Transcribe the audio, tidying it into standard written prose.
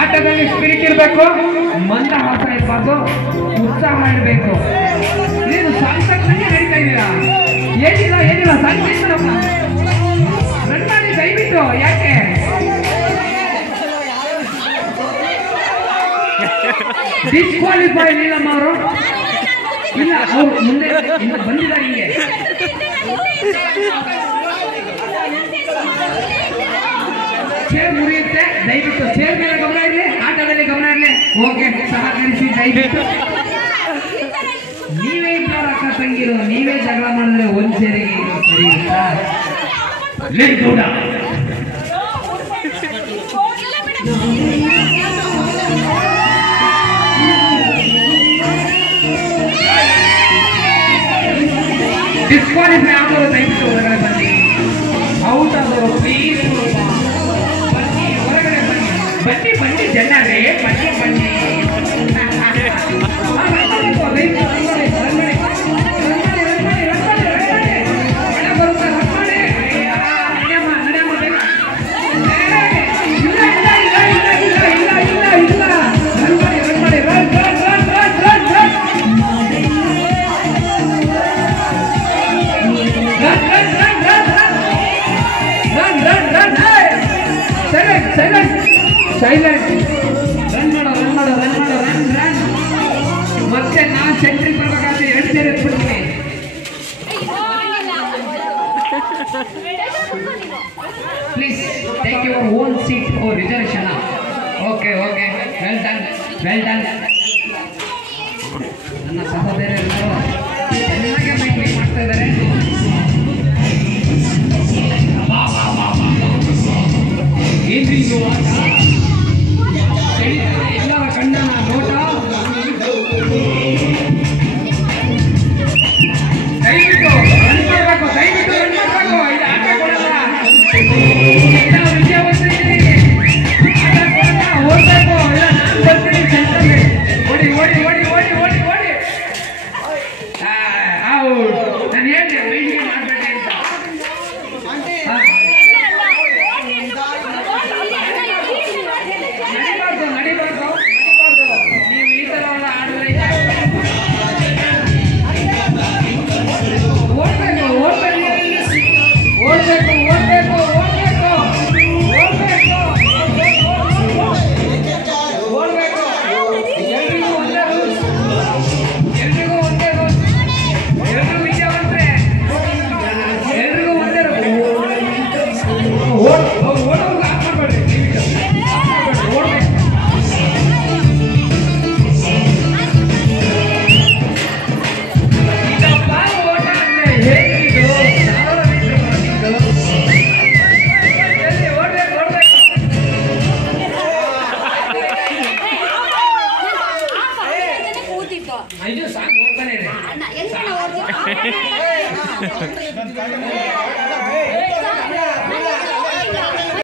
ಆಟದಲ್ಲಿ ಸ್ಪಿರಿಟ್ ಇರಬೇಕು, ಮಂದಹಾಸ ಇರಬಾರ್ದು, ಉತ್ಸಾಹ ಇರಬೇಕು. ನೀನು ಸಾಂಸಕ್ತಾಗಿ ನಡೀತಾ ಇದ್ದೀರಾ? ಏನಿಲ್ಲ ಸಾಂಸ್ಕೃತಿಕ ರನ್ ಮಾಡಿ ದಯವಿಟ್ಟು. ಯಾಕೆ ಡಿಸ್ಕ್ವಾಲಿಫೈ ನೀಲಮ್ಮ ಅವರು? ಇಲ್ಲ, ಅವ್ರು ಮುಂದೆ ಇನ್ನು ಬಂದಿದ್ದಾರೆ. ಹಿಂಗೆ ಚೇರ್ ಮುರಿಯುತ್ತೆ, ದಯವಿಟ್ಟು ಚೇರ್ ಮೇಲೆ ಗಮನ ಇರಲಿ, ಆಟದಲ್ಲಿ ಗಮನ ಇರಲಿ. ಓಕೆ, ಸಹಕರಿಸಿ ದಯವಿಟ್ಟು. ನೀವೇ ಇದ್ದವ್ರ ಅಕ್ಕ ತಂಗಿರು, ನೀವೇ ಜಗಳ ಮಾಡಿದ್ರೆ ಒಂದ್ ಸೇರಿಗೆ ಸರಿ ಇರುತ್ತಾ? ಡಿಸ್ಕ್ವಾಲಿಫೈ ಆಗೋರು ದಯವಿಟ್ಟು ಹೊರಗಡೆ ಬನ್ನಿ. ಔಟ್ ಆಗೋರು ಪ್ಲೀಸ್ ಬನ್ನಿ, ಹೊರಗಡೆ ಬನ್ನಿ. ಬನ್ನಿ ಜನರೇ, ಬನ್ನಿ. ಸೈಲೆಂಟ್. ರನ್ ಮಾಡು. ಮತ್ತೆ ನಾನು ಸೆಂಟ್ರಿ ಬರಬೇಕಾದ್ರೆ 2 ಸೇರಿ ಎತ್ಬಿಡ್ತೀನಿ. Please take your own seat for reservation. Okay, well done. ನನ್ನ ಸಹೋದರರು ಚೆನ್ನಾಗಿ ಮೈಂಟೈನ್ ಮಾಡ್ತಾ ಇದ್ದಾರೆ. ಏನ್ರಿಗೂ ಎಲ್ಲರ ಕಣ್ಣನ ನೋಟ. ದಯವಿಟ್ಟು ರನ್ ಮಾಡಬೇಕು. ಇದು ಆಟ ಕೊಡಲ್ಲ. ವಿದ್ಯಾವಂತರಿಗೆ ಆಟ ಕೊಡಲ್ಲ, ಓಡ್ಬೇಕು. ಇಲ್ಲ, ನಾನು ಬರ್ತೀನಿ ಸೆಂಟ್ರಲ್ಲಿ. ಓಡಿ. ನಾನು ಹೇಳಿದೆ ಮೈಂಟೈನ್ ಮಾಡಬೇಡಿ ಅಂತ. ನಡಿಬಾರ್ದು. ನೀವು ಈ ತರ ಆಡಿದ್ರೆ ಎಲ್ರಿಗೂ ಒಂದೇ ರೂಲ್ಸ್. ಎಲ್ರಿಗೂ ವಿದ್ಯಾವಂತರೇ, ಎಲ್ರಿಗೂ ಒಂದೇ ಓಡೋರ್ಗು ಆಟ ಮಾಡಬೇಡ್ರಿ. ಓಡ್ಬೇಕು. ಓಟ ಅಂದ್ರೆ ಹೇಗಿದ್ದು? ಐದು ಸಾಕು ಓಡ್ತಾನೆ ಇದೆ.